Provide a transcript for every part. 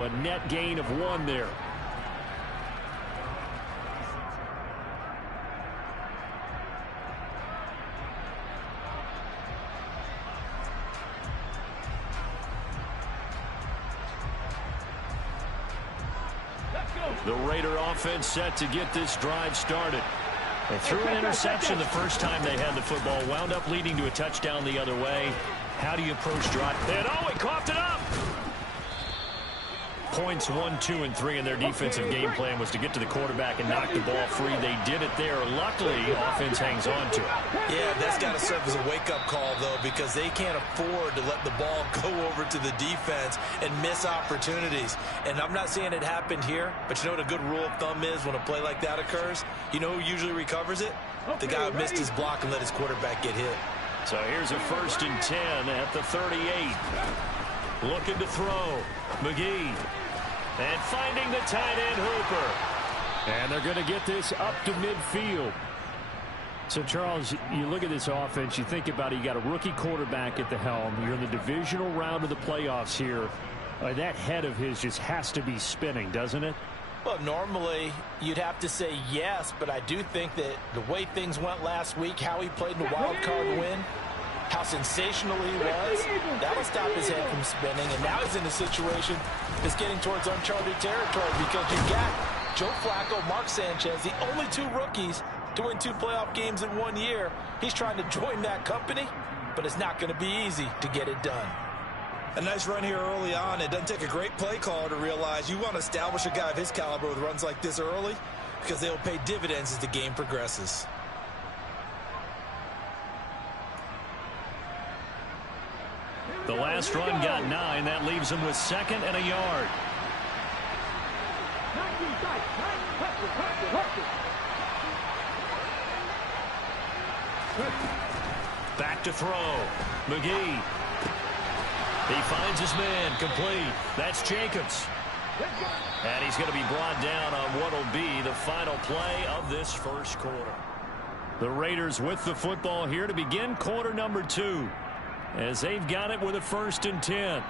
A net gain of 1 there. The Raider offense set to get this drive started. They threw an interception the first time they had the football, wound up leading to a touchdown the other way. How do you approach drive? And he coughed it up! Points 1, 2, and 3 in their defensive game plan was to get to the quarterback and knock the ball free. They did it there. Luckily, offense hangs on to it. Yeah, that's got to serve as a wake-up call, though, because they can't afford to let the ball go over to the defense and miss opportunities. And I'm not saying it happened here, but you know what a good rule of thumb is when a play like that occurs? You know who usually recovers it? The guy who missed his block and let his quarterback get hit. So here's a 1st and 10 at the 38. Looking to throw. McGee. And finding the tight end Hooper. And they're going to get this up to midfield. So, Charles, you look at this offense, you think about it, you got a rookie quarterback at the helm. You're in the divisional round of the playoffs here. That head of his just has to be spinning, doesn't it? Well, normally you'd have to say yes, but I do think that the way things went last week, how he played in the wild card win, how sensational he was, that'll stop his head from spinning. And now he's in a situation that's getting towards uncharted territory because you've got Joe Flacco, Mark Sanchez, the only 2 rookies to win 2 playoff games in 1 year. He's trying to join that company, but it's not going to be easy to get it done. A nice run here early on. It doesn't take a great play call to realize you want to establish a guy of his caliber with runs like this early because they'll pay dividends as the game progresses. The last run got 9. That leaves him with 2nd and a yard. Back to throw. McGee. He finds his man. Complete. That's Jacobs. And he's going to be brought down on what will be the final play of this first quarter. The Raiders with the football here to begin quarter number 2. As they've got it with a 1st and 10.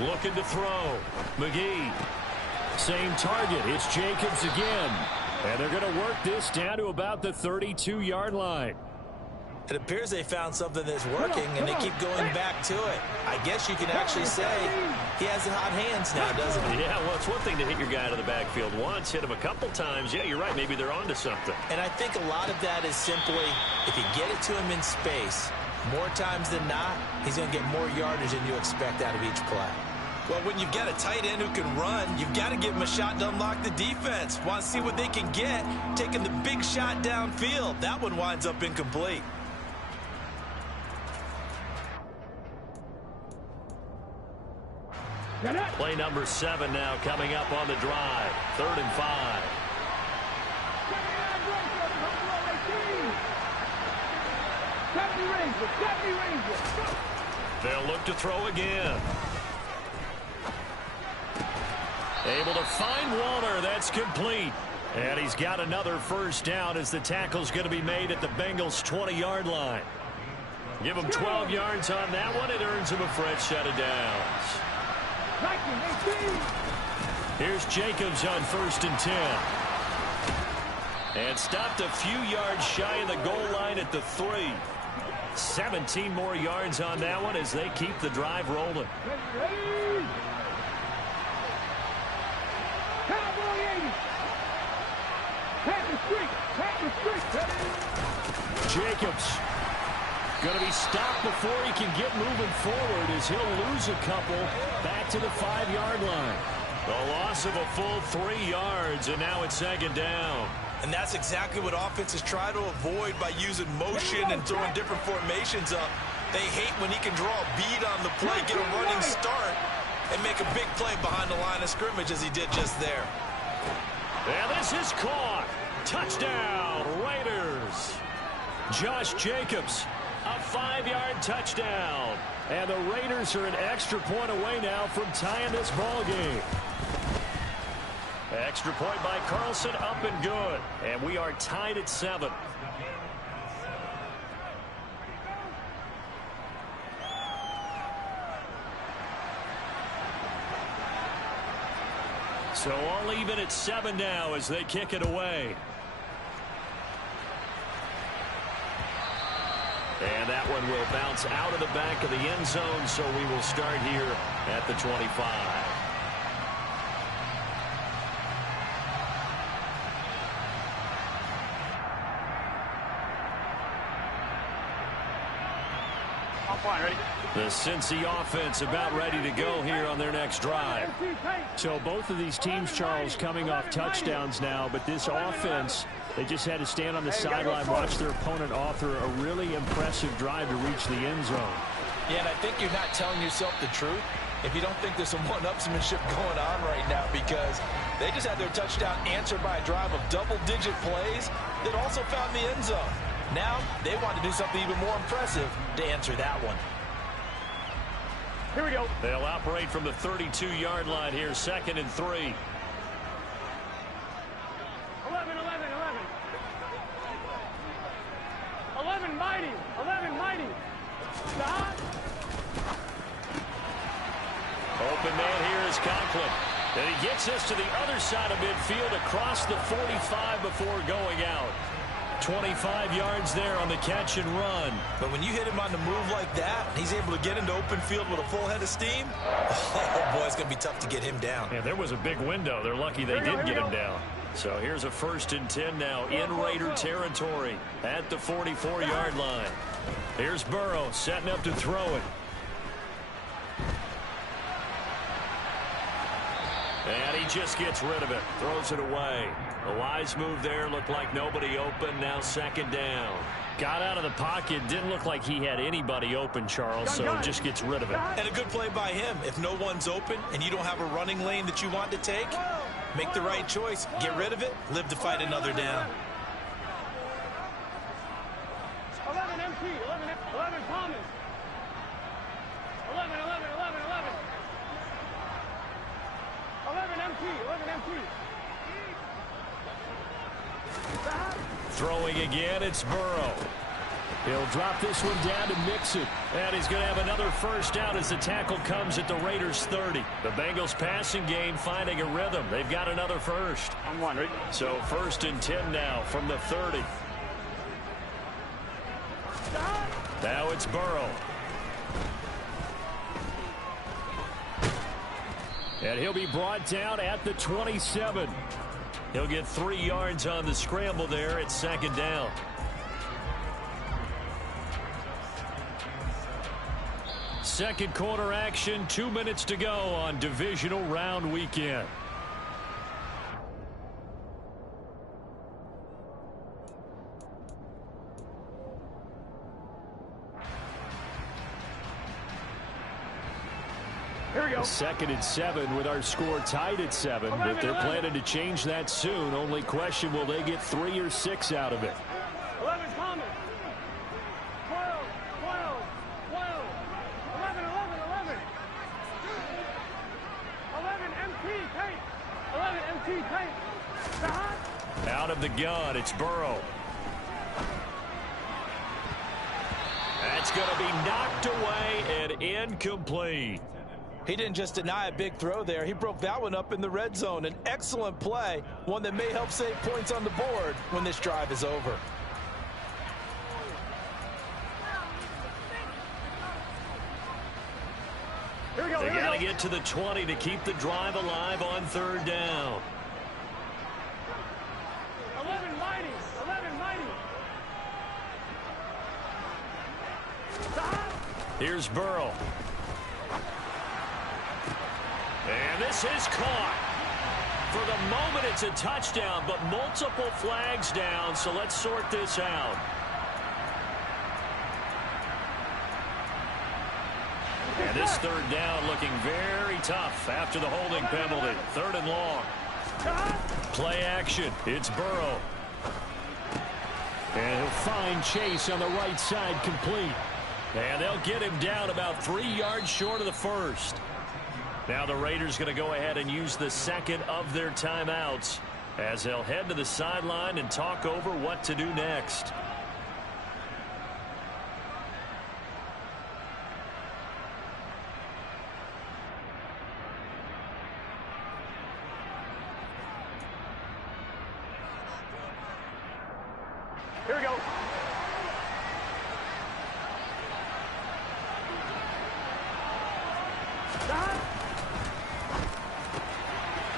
Looking to throw. McGee. Same target. It's Jacobs again. And they're going to work this down to about the 32-yard line. It appears they found something that's working, and they keep going back to it. I guess you can actually say he has the hot hands now, doesn't he? Yeah, well, it's one thing to hit your guy out of the backfield once, hit him a couple times. Yeah, you're right. Maybe they're onto something. And I think a lot of that is simply if you get it to him in space, more times than not, he's going to get more yardage than you expect out of each play. Well, when you've got a tight end who can run, you've got to give him a shot to unlock the defense. Want to see what they can get, taking the big shot downfield. That one winds up incomplete. Play number 7 now coming up on the drive. 3rd and 5. They'll look to throw again. Able to find Waller. That's complete. And he's got another 1st down as the tackle's going to be made at the Bengals' 20-yard line. Give him 12 yards on that one. It earns him a fresh set of downs. Here's Jacobs on 1st and 10. And stopped a few yards shy of the goal line at the 3. 17 more yards on that one as they keep the drive rolling. Jacobs going to be stopped before he can get moving forward as he'll lose a couple back to the 5-yard line. The loss of a full 3 yards, and now it's 2nd down. And that's exactly what offenses try to avoid by using motion and throwing different formations up. They hate when he can draw a bead on the play, get a running start, and make a big play behind the line of scrimmage as he did just there. And this is caught. Touchdown, Raiders. Josh Jacobs, a 5-yard touchdown. And the Raiders are an extra point away now from tying this ball game. Extra point by Carlson, up and good. And we are tied at 7. So all even at 7 now as they kick it away. And that one will bounce out of the back of the end zone, so we will start here at the 25. The Cincy offense about ready to go here on their next drive. So both of these teams, Charles, coming off touchdowns now, but this offense, they just had to stand on the sideline, watch their opponent author a really impressive drive to reach the end zone. Yeah, and I think you're not telling yourself the truth if you don't think there's some one-upsmanship going on right now, because they just had their touchdown answered by a drive of double-digit plays that also found the end zone. Now they want to do something even more impressive to answer that one. Here we go. They'll operate from the 32-yard line here, 2nd and 3. 11, 11, 11. 11 mighty. 11 mighty. Stop. Open man here is Conklin. And he gets us to the other side of midfield across the 45 before going out. 25 yards there on the catch and run. But when you hit him on the move like that, he's able to get into open field with a full head of steam. Oh, boy, it's going to be tough to get him down. Yeah, there was a big window. They're lucky they did get him down. So here's a 1st and 10 now in Raider territory at the 44-yard line. Here's Burrow setting up to throw it. And he just gets rid of it, throws it away. A wise move there, looked like nobody open, now 2nd down. Got out of the pocket, didn't look like he had anybody open, Charles, so just gets rid of it. And a good play by him. If no one's open and you don't have a running lane that you want to take, make the right choice. Get rid of it, live to fight another down. 11 MT, 11 Thomas. 11, 11, 11, 11. 11 MT, 11 MT. Throwing again, it's Burrow. He'll drop this one down to mix it. And he's going to have another 1st down as the tackle comes at the Raiders' 30. The Bengals passing game finding a rhythm. They've got another 1st. I'm wondering. So 1st and 10 now from the 30. Now it's Burrow. And he'll be brought down at the 27. He'll get 3 yards on the scramble there at 2nd down. Second quarter action, 2 minutes to go on divisional round weekend. Here we go. 2nd and 7 with our score tied at 7, but they're planning to change that soon. Only question, will they get 3 or 6 out of it? 11 Thomas. 12, 12, 12. 11, 11, 11. 11 MT tape. 11 MT tape. Out of the gun, it's Burrow. That's going to be knocked away and incomplete. He didn't just deny a big throw there. He broke that one up in the red zone. An excellent play, one that may help save points on the board when this drive is over. They got to get to the 20 to keep the drive alive on 3rd down. 11 mighty. 11 mighty. Here's Burrow. And this is caught. For the moment, it's a touchdown, but multiple flags down, so let's sort this out. And this 3rd down looking very tough after the holding penalty. 3rd and long. Play action. It's Burrow. And he'll find Chase on the right side, complete. And they'll get him down about 3 yards short of the 1st. Now the Raiders going to go ahead and use the second of their timeouts as they'll head to the sideline and talk over what to do next. Here we go.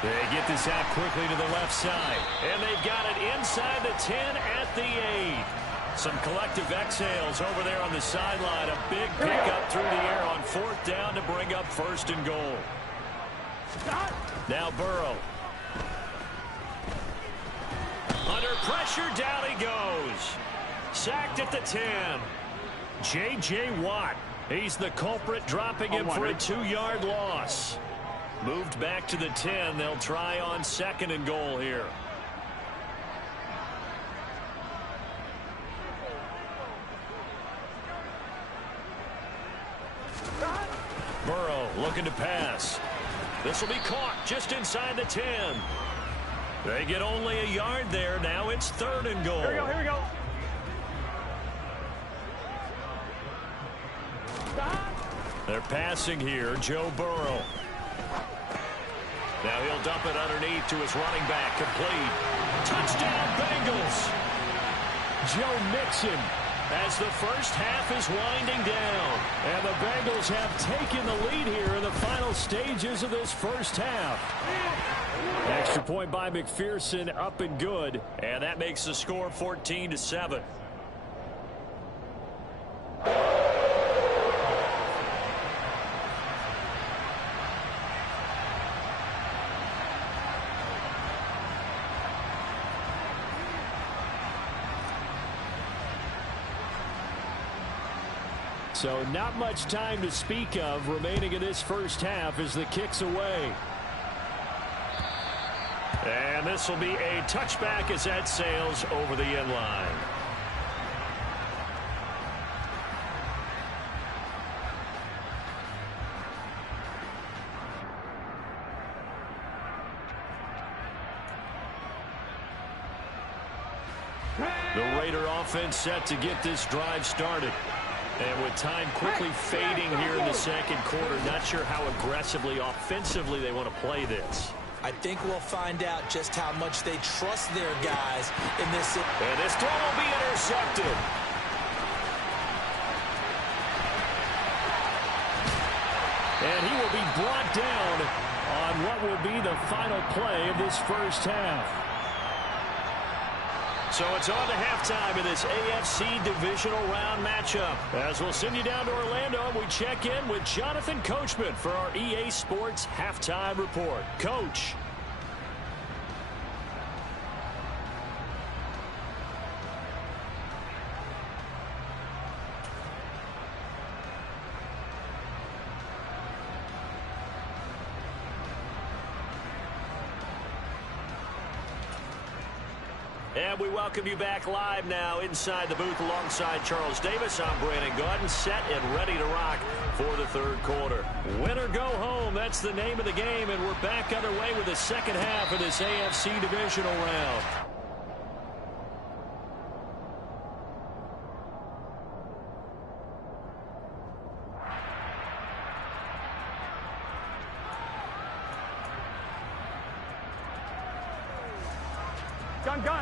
They get this out quickly to the left side. And they've got it inside the 10 at the 8. Some collective exhales over there on the sideline. A big pickup through the air on 4th down to bring up 1st and goal. Now Burrow. Under pressure, down he goes. Sacked at the 10. J.J. Watt. He's the culprit, dropping him for a 2-yard loss. Moved back to the 10. They'll try on 2nd and goal here. Burrow looking to pass. This will be caught just inside the 10. They get only a yard there. Now it's 3rd and goal. Here we go, here we go. They're passing here. Joe Burrow. Now he'll dump it underneath to his running back. Complete. Touchdown Bengals. Joe Mixon as the first half is winding down. And the Bengals have taken the lead here in the final stages of this first half. Extra point by McPherson, up and good. And that makes the score 14-7. So not much time to speak of remaining in this first half as the kick's away. And this will be a touchback as that sails over the end line. The Raider offense set to get this drive started. And with time quickly fading here in the second quarter, not sure how aggressively, offensively they want to play this. I think we'll find out just how much they trust their guys in this. And this throw will be intercepted. And he will be brought down on what will be the final play of this first half. So it's on to halftime in this AFC divisional round matchup. As we'll send you down to Orlando, and we check in with Jonathan Coachman for our EA Sports Halftime Report. Coach. And we welcome you back live now inside the booth alongside Charles Davis. I'm Brandon Gaudin, set and ready to rock for the third quarter. Win or go home, that's the name of the game, and we're back underway with the second half of this AFC divisional round.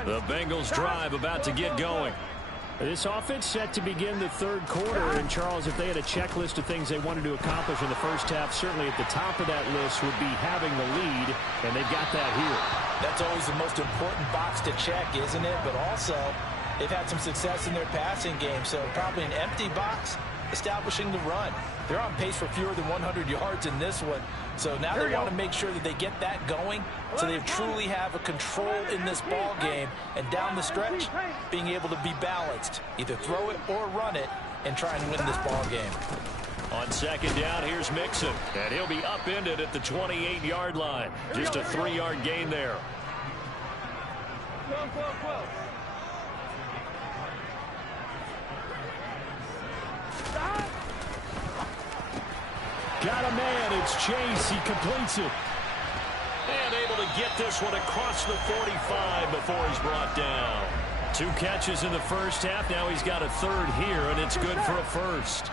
The Bengals drive about to get going. This offense set to begin the third quarter. And, Charles, if they had a checklist of things they wanted to accomplish in the first half, certainly at the top of that list would be having the lead, and they've got that here. That's always the most important box to check, isn't it? But also, they've had some success in their passing game, so probably an empty box establishing the run. They're on pace for fewer than 100 yards in this one. So now they want to make sure that they get that going so they truly have a control in this ball game. And down the stretch, being able to be balanced. Either throw it or run it and try and win this ball game. On second down, here's Mixon. And he'll be upended at the 28-yard line. Just a 3-yard gain there. Got a man. It's Chase. He completes it. And able to get this one across the 45 before he's brought down. 2 catches in the first half. Now he's got a third here, and it's good for a first.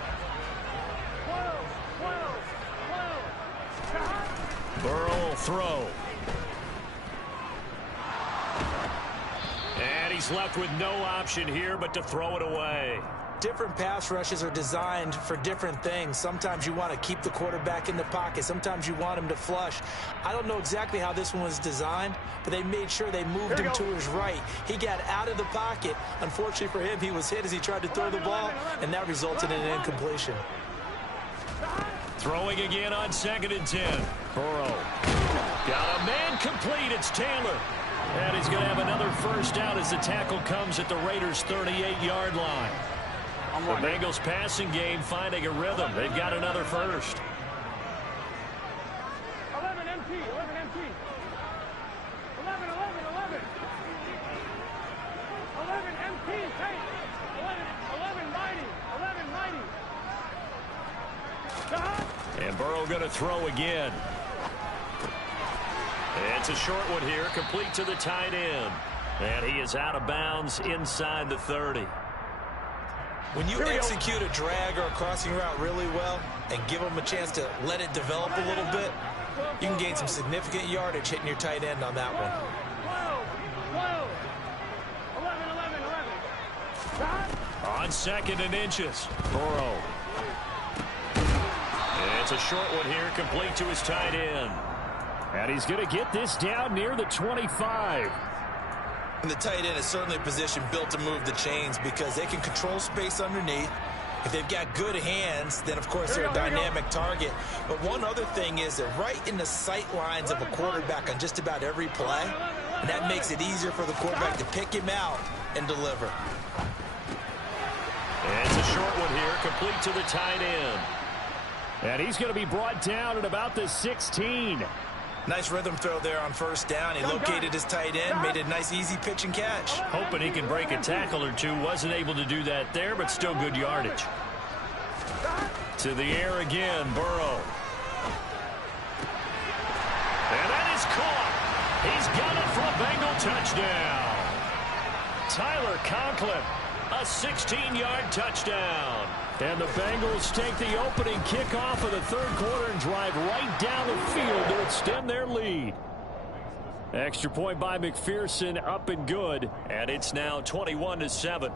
Burrow will throw. And he's left with no option here but to throw it away. Different pass rushes are designed for different things. Sometimes you want to keep the quarterback in the pocket. Sometimes you want him to flush. I don't know exactly how this one was designed, but they made sure they moved him to his right. He got out of the pocket. Unfortunately for him, he was hit as he tried to throw the ball, and that resulted in an incompletion. Throwing again on 2nd and 10. Burrow. Got a man complete. It's Taylor. And he's going to have another first down as the tackle comes at the Raiders' 38-yard line. The Bengals passing game finding a rhythm. They've got another first. 11 MT, 11 MT. 11, 11 MT, hey. 11 mighty, 11 mighty. And Burrow going to throw again. It's a short one here, complete to the tight end. And he is out of bounds inside the 30. When you execute a drag or a crossing route really well and give them a chance to let it develop a little bit, you can gain some significant yardage hitting your tight end on that one. 11. On 2nd and inches, Burrow. And it's a short one here, complete to his tight end. And he's going to get this down near the 25. And the tight end is certainly a position built to move the chains because they can control space underneath. If they've got good hands, then, of course, they're a dynamic target. But one other thing is they're right in the sight lines of a quarterback on just about every play. And that makes it easier for the quarterback to pick him out and deliver. And it's a short one here, complete to the tight end. And he's going to be brought down at about the 16. Nice rhythm throw there on first down. He located his tight end, made a nice easy pitch and catch. Hoping he can break a tackle or two. Wasn't able to do that there, but still good yardage. To the air again, Burrow. And that is caught. He's got it for a Bengal touchdown. Tyler Conklin, a 16-yard touchdown. And the Bengals take the opening kickoff of the third quarter and drive right down the field to extend their lead. Extra point by McPherson, up and good. And it's now 21-7.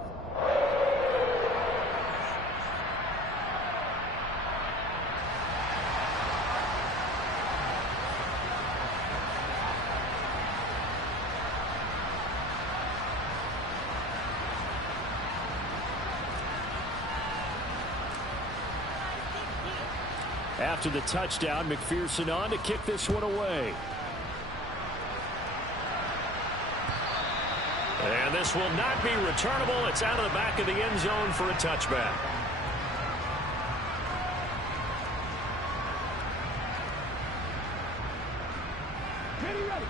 After the touchdown, McPherson on to kick this one away. And this will not be returnable. It's out of the back of the end zone for a touchback.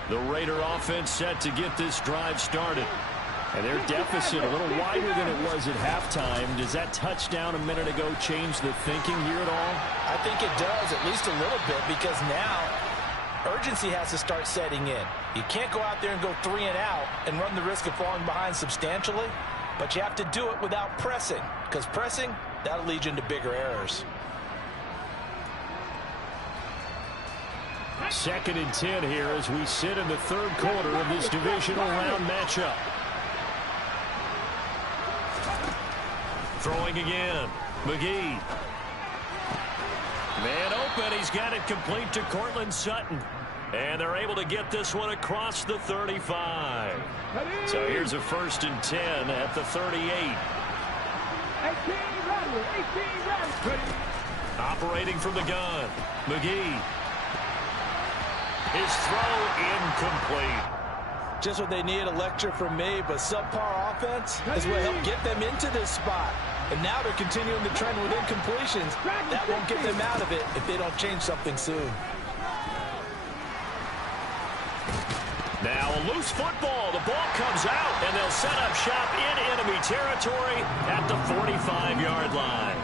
The Raider offense set to get this drive started. And their deficit a little wider than it was at halftime. Does that touchdown a minute ago change the thinking here at all? I think it does, at least a little bit, because now urgency has to start setting in. You can't go out there and go 3 and out and run the risk of falling behind substantially, but you have to do it without pressing, because pressing, that'll lead you into bigger errors. 2nd and 10 here as we sit in the third quarter of this divisional round matchup. Throwing again. McGee. Man open. He's got it complete to Cortland Sutton. And they're able to get this one across the 35. So here's a 1st and 10 at the 38. 18 ready. Operating from the gun. McGee. His throw incomplete. Just what they need, a lecture from me, but subpar offense is what helped get them into this spot. And now they're continuing the trend with incompletions. That won't get them out of it if they don't change something soon. Now a loose football. The ball comes out, and they'll set up shop in enemy territory at the 45-yard line.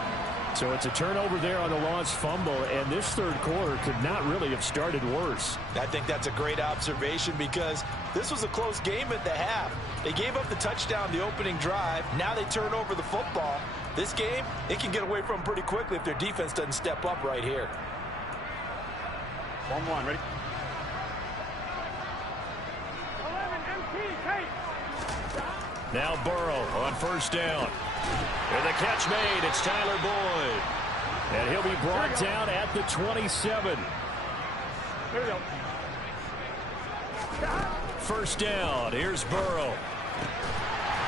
So it's a turnover there on the lost fumble, and this third quarter could not really have started worse. I think that's a great observation because this was a close game at the half. They gave up the touchdown the opening drive. Now they turn over the football. This game, they can get away from pretty quickly if their defense doesn't step up right here. 1-1, ready? 11 MT, take. Now Burrow on first down. And the catch made. It's Tyler Boyd. And he'll be brought down at the 27. There we go. First down. Here's Burrow.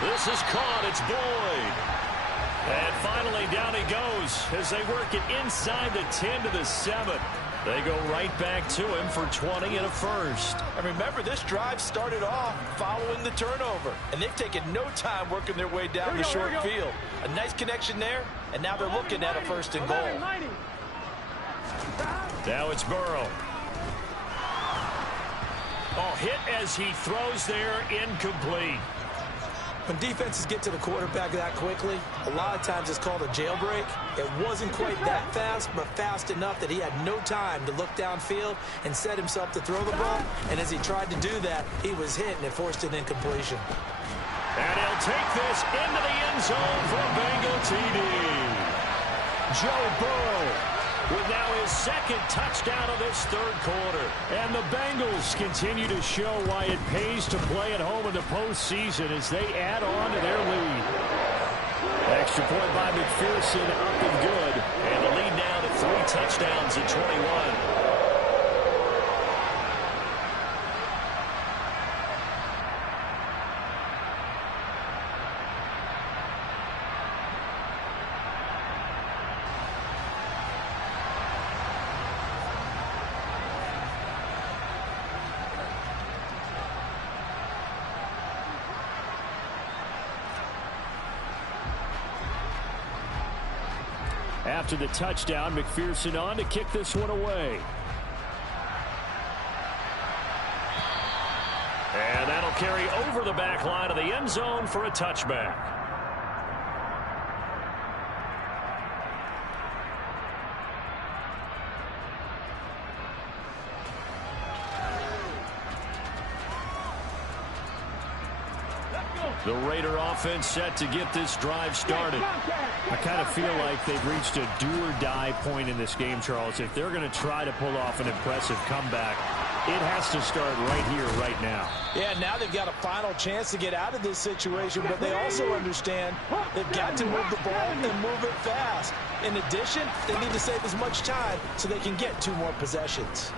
This is caught. It's Boyd. And finally down he goes as they work it inside the 10 to the 7. They go right back to him for 20 and a first. And remember, this drive started off following the turnover. And they've taken no time working their way down the short field. A nice connection there, and now they're looking at a first and goal. Now it's Burrow. Oh, hit as he throws there, incomplete. When defenses get to the quarterback that quickly, a lot of times it's called a jailbreak. It wasn't quite that fast, but fast enough that he had no time to look downfield and set himself to throw the ball. And as he tried to do that, he was hit and it forced an incompletion. And he'll take this into the end zone for a Bengal TD. Joe Burrow with now his second touchdown of this third quarter. And the Bengals continue to show why it pays to play at home in the postseason as they add on to their lead. Extra point by McPherson, up and good. And the lead now to 3 touchdowns at 21. After the touchdown, McPherson on to kick this one away. And that'll carry over the back line of the end zone for a touchback. The Raider offense set to get this drive started. I kind of feel like they've reached a do-or-die point in this game, Charles. If they're going to try to pull off an impressive comeback, it has to start right here, right now. Yeah, now they've got a final chance to get out of this situation, but they also understand they've got to move the ball and move it fast. In addition, they need to save as much time so they can get 2 more possessions.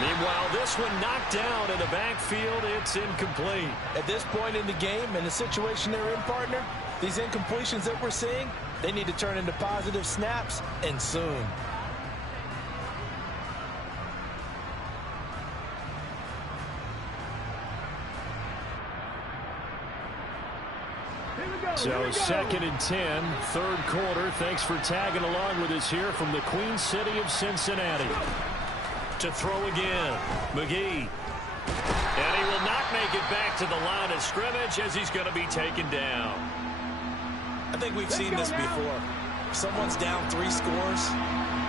Meanwhile, this one knocked down in the backfield. It's incomplete. At this point in the game, and the situation they're in, partner, these incompletions that we're seeing, they need to turn into positive snaps, and soon. So 2nd and 10, third quarter. Thanks for tagging along with us here from the Queen City of Cincinnati. To throw again, McGee. And he will not make it back to the line of scrimmage as he's going to be taken down. I think we've seen this before. If someone's down 3 scores,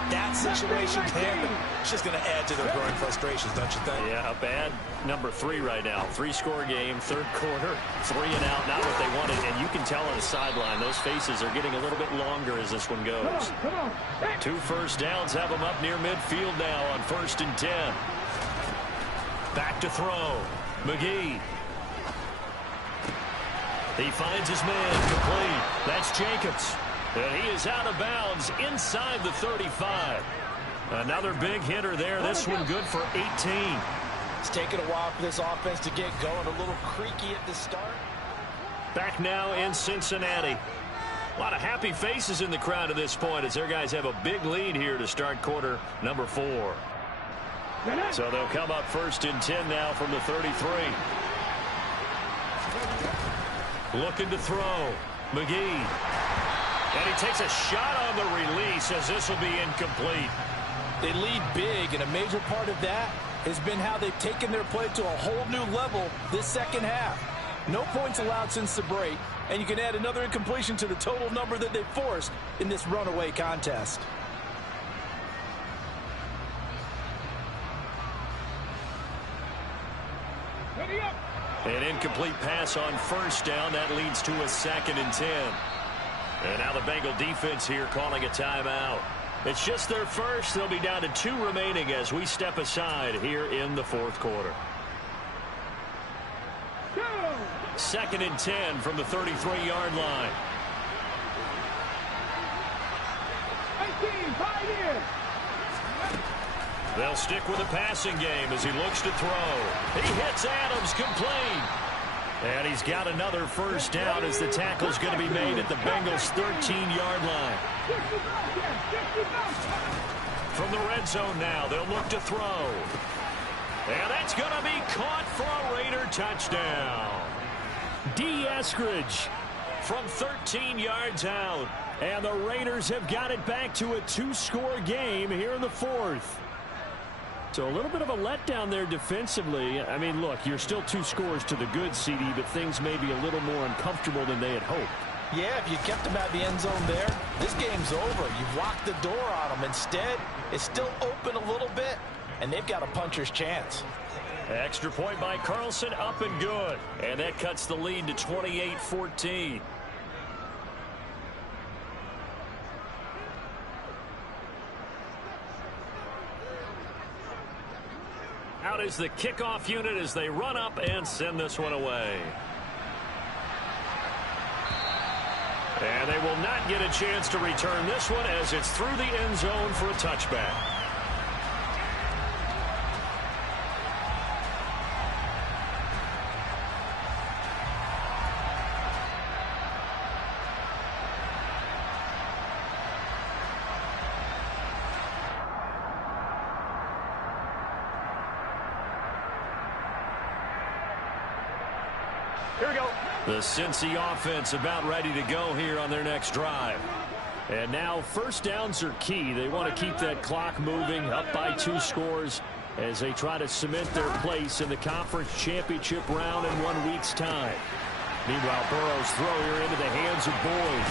that situation can, it's just going to add to their growing frustrations, don't you think? Yeah, a bad number 3 right now. 3-score game, third quarter, 3 and out, not what they wanted. And you can tell on the sideline, those faces are getting a little bit longer as this one goes. 2 first downs have them up near midfield now on 1st and 10. Back to throw. McGee. He finds his man complete. That's Jacobs. And he is out of bounds inside the 35. Another big hitter there. This one good for 18. It's taken a while for this offense to get going. A little creaky at the start. Back now in Cincinnati. A lot of happy faces in the crowd at this point as their guys have a big lead here to start quarter number 4. So they'll come up 1st and 10 now from the 33. Looking to throw. McGee. And he takes a shot on the release as this will be incomplete. They lead big, and a major part of that has been how they've taken their play to a whole new level this second half. No points allowed since the break, and you can add another incompletion to the total number that they forced in this runaway contest. An incomplete pass on first down. That leads to a 2nd and 10. And now the Bengal defense here calling a timeout. It's just their first. They'll be down to 2 remaining as we step aside here in the 4th quarter. 2nd and 10 from the 33-yard line. 18, 5 years. They'll stick with the passing game as he looks to throw. He hits Adams complete. And he's got another first down as the tackle's going to be made at the Bengals' 13-yard line. From the red zone now, they'll look to throw. And that's going to be caught for a Raider touchdown. D. Eskridge from 13 yards out. And the Raiders have got it back to a 2-score game here in the 4th. So a little bit of a letdown there defensively. I mean, look, you're still 2 scores to the good, CD, but things may be a little more uncomfortable than they had hoped. Yeah, if you kept them at the end zone there, this game's over. You've locked the door on them. Instead, it's still open a little bit, and they've got a puncher's chance. Extra point by Carlson, up and good. And that cuts the lead to 28-14. Out is the kickoff unit as they run up and send this one away. And they will not get a chance to return this one as it's through the end zone for a touchback. Here we go. The Cincy offense about ready to go here on their next drive. And now first downs are key. They want to keep that clock moving, up by 2 scores as they try to cement their place in the conference championship round in 1 week's time. Meanwhile, Burrow's throw here into the hands of Boyd.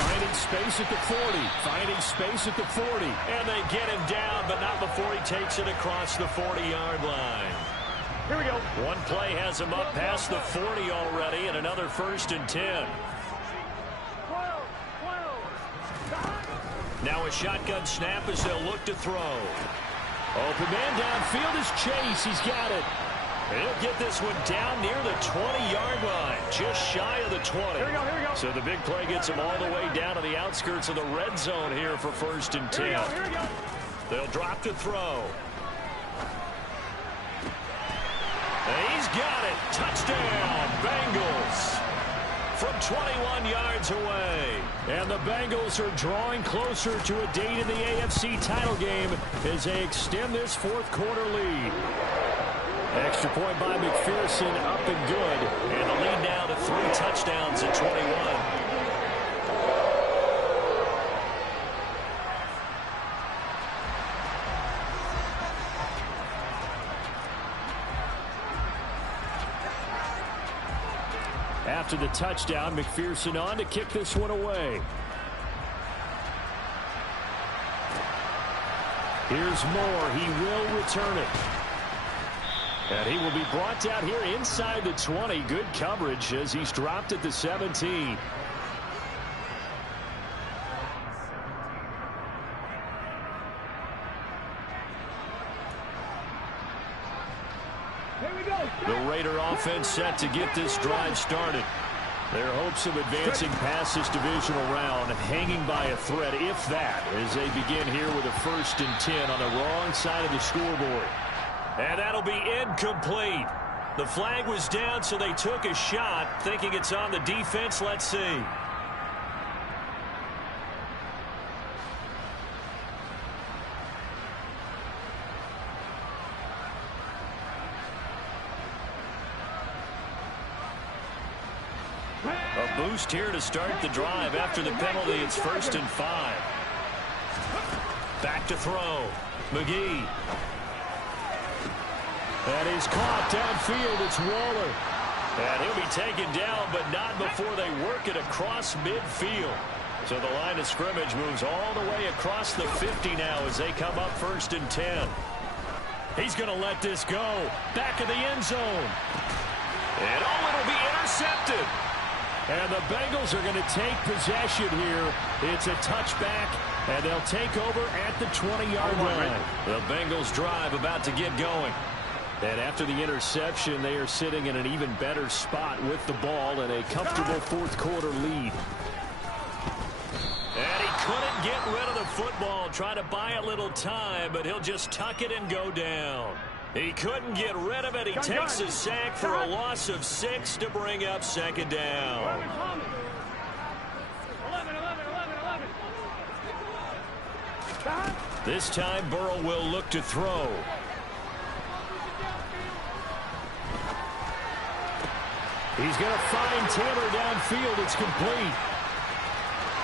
Finding space at the 40. Finding space at the 40. And they get him down, but not before he takes it across the 40-yard line. Here we go. One play has him up past the 40 already, and another 1st and 10. 12. Now a shotgun snap as they'll look to throw. Open man downfield is Chase. He's got it. And he'll get this one down near the 20-yard line, just shy of the 20. Here we go, here we go. So the big play gets him all the way down to the outskirts of the red zone here for 1st and 10. Here we go. They'll drop to throw. He's got it. Touchdown, Bengals. From 21 yards away. And the Bengals are drawing closer to a date in the AFC title game as they extend this 4th quarter lead. Extra point by McPherson, up and good. And the lead now to 3 touchdowns at 21. After the touchdown, McPherson on to kick this one away. Here's Moore. He will return it. And he will be brought down here inside the 20. Good coverage as he's dropped at the 17. The Raider offense set to get this drive started. Their hopes of advancing past this divisional round hanging by a thread, if that, as they begin here with a 1st and 10 on the wrong side of the scoreboard. And that'll be incomplete. The flag was down, so they took a shot, thinking it's on the defense. Let's see. A boost here to start the drive. After the penalty, it's 1st and 5. Back to throw. McGee. And he's caught downfield. It's Waller. And he'll be taken down, but not before they work it across midfield. So the line of scrimmage moves all the way across the 50 now as they come up 1st and 10. He's going to let this go. Back of the end zone. And it'll be intercepted. And the Bengals are going to take possession here. It's a touchback, and they'll take over at the 20-yard line. The Bengals drive about to get going. And after the interception, they are sitting in an even better spot with the ball and a comfortable fourth-quarter lead. And he couldn't get rid of the football, trying to buy a little time, but he'll just tuck it and go down. He couldn't get rid of it. He takes a sack for a loss of 6 to bring up 2nd down. 11. This time, Burrow will look to throw. He's going to find Taylor downfield. It's complete.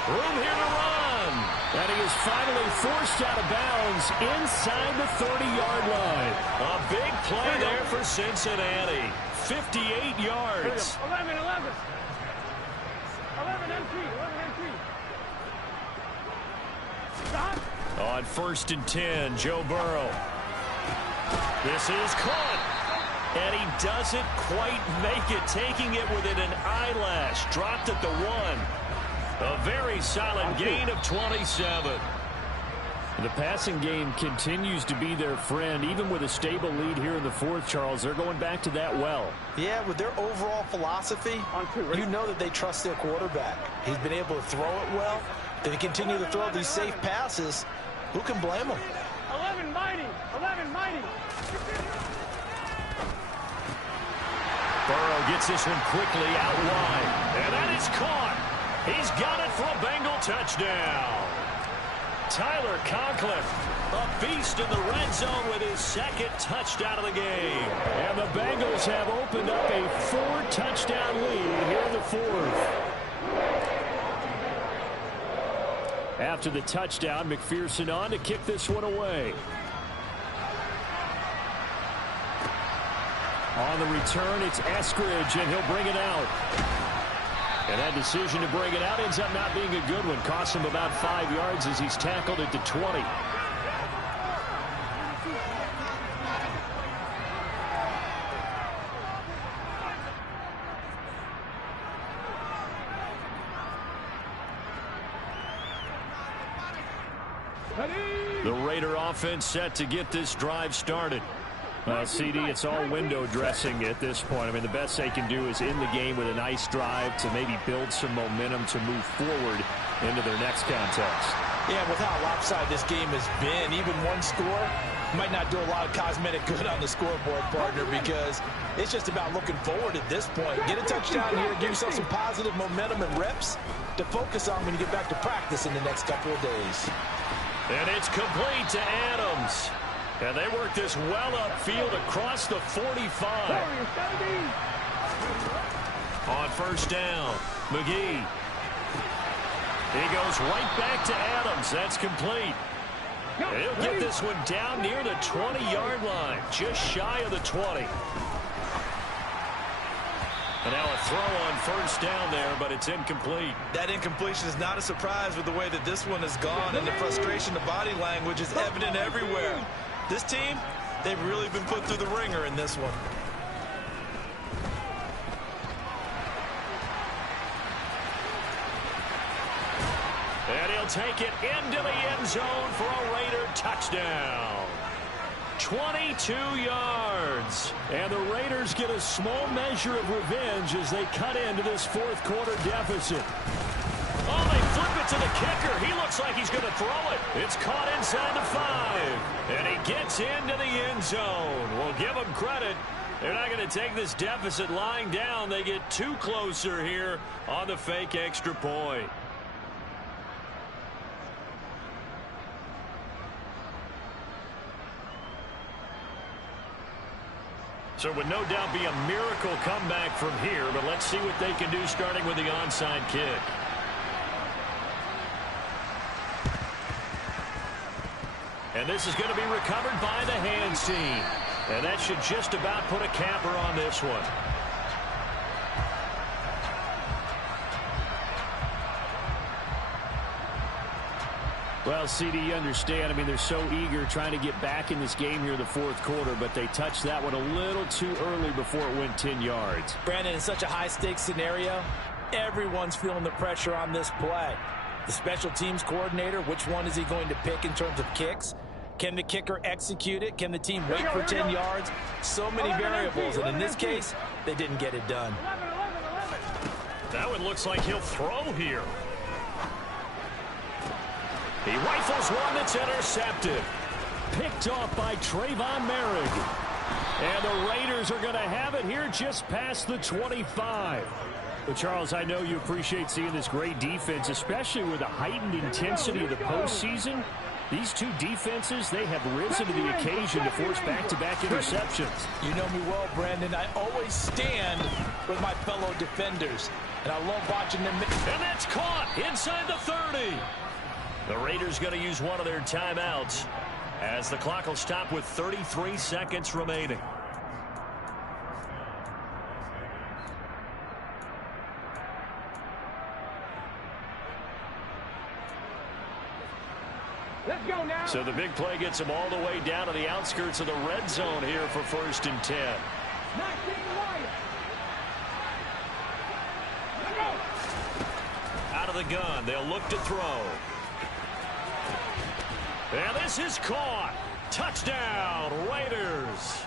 Room here to run. And he is finally forced out of bounds inside the 30-yard line. A big play there for Cincinnati. 58 yards. 11 empty. Stop. On 1st and 10, Joe Burrow. This is caught. And he doesn't quite make it, taking it within an eyelash. Dropped at the 1. A very solid gain of 27. The passing game continues to be their friend. Even with a stable lead here in the 4th, Charles, they're going back to that well. Yeah, with their overall philosophy, you know that they trust their quarterback. He's been able to throw it well. They continue to throw these safe passes. Who can blame them? 11 mighty. Burrow gets this one quickly out wide. And that is caught. He's got it for a Bengal touchdown. Tyler Conklin, a beast in the red zone with his 2nd touchdown of the game. And the Bengals have opened up a 4-touchdown lead here in the 4th. After the touchdown, McPherson on to kick this one away. On the return, it's Eskridge, and he'll bring it out. And that decision to bring it out ends up not being a good one. Costs him about 5 yards as he's tackled at the 20. The Raider offense set to get this drive started. CD, it's all window dressing at this point. I mean, the best they can do is end the game with a nice drive to maybe build some momentum to move forward into their next contest. Yeah, with how lopsided this game has been, even one score might not do a lot of cosmetic good on the scoreboard, partner, because it's just about looking forward at this point. Get a touchdown here, give yourself some positive momentum and reps to focus on when you get back to practice in the next couple of days. And it's complete to Adams. And they work this well upfield across the 45. On 1st down, McGee. He goes right back to Adams. That's complete. And he'll get this one down near the 20-yard line, just shy of the 20. And now a throw on 1st down there, but it's incomplete. That incompletion is not a surprise with the way that this one has gone, and the frustration, the body language is evident everywhere. This team, they've really been put through the ringer in this one. And he'll take it into the end zone for a Raider touchdown. 22 yards. And the Raiders get a small measure of revenge as they cut into this 4th quarter deficit. Oh, they flip it to the kicker. He looks like he's going to throw it. It's caught inside the 5. And he gets into the end zone. We'll give him credit. They're not going to take this deficit lying down. They get 2 closer here on the fake extra point. So it would no doubt be a miracle comeback from here, but let's see what they can do starting with the onside kick. And this is going to be recovered by the hands team. And that should just about put a capper on this one. Well, CD, you understand. I mean, they're so eager trying to get back in this game here in the fourth quarter, but they touched that one a little too early before it went 10 yards. Brandon, in such a high-stakes scenario, everyone's feeling the pressure on this play. The special teams coordinator, which one is he going to pick in terms of kicks? Can the kicker execute it? Can the team wait for 10 yards? So many variables, and in this case, they didn't get it done. That one looks like he'll throw here. He rifles one that's intercepted. Picked off by Trayvon Merrick. And the Raiders are going to have it here just past the 25. Well, Charles, I know you appreciate seeing this great defense, especially with the heightened intensity of the postseason. These two defenses, they have risen to the occasion to force back-to-back interceptions. You know me well, Brandon. I always stand with my fellow defenders, and I love watching them. And that's caught inside the 30. The Raiders going to use one of their timeouts as the clock will stop with 33 seconds remaining. Let's go now. So the big play gets them all the way down to the outskirts of the red zone here for 1st and 10. Out of the gun, they'll look to throw. And this is caught. Touchdown, Raiders.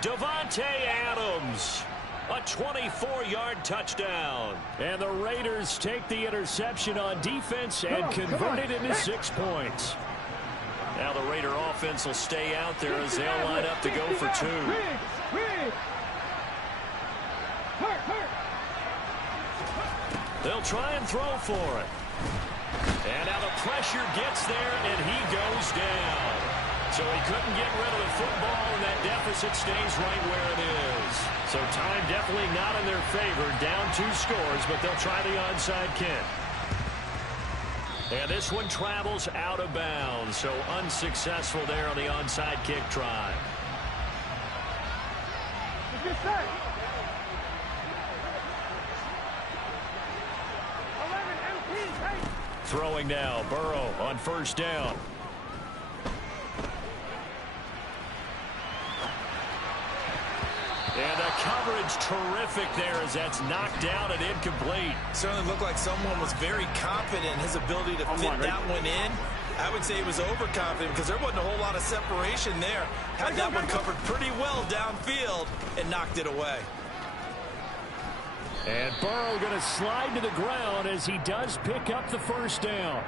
Devontae Adams. A 24-yard touchdown. And the Raiders take the interception on defense and convert it into 6 points. Now the Raider offense will stay out there as they'll line up to go for 2. They'll try and throw for it. And now the pressure gets there, and he goes down. So he couldn't get rid of the football, and that deficit stays right where it is. So time definitely not in their favor. Down 2 scores, but they'll try the onside kick. And this one travels out of bounds, so unsuccessful there on the onside kick try. Throwing now, Burrow on 1st down. And the coverage terrific there as that's knocked down and incomplete. Certainly looked like someone was very confident in his ability to fit that one in. I would say he was overconfident because there wasn't a whole lot of separation there. Had that one covered pretty well downfield and knocked it away. And Burrow going to slide to the ground as he does pick up the 1st down.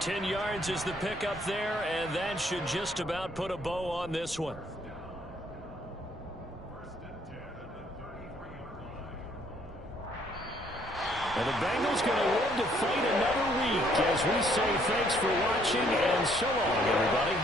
10 yards is the pickup there, and that should just about put a bow on this one. And the Bengals going to live to fight another week as we say thanks for watching and so long, everybody.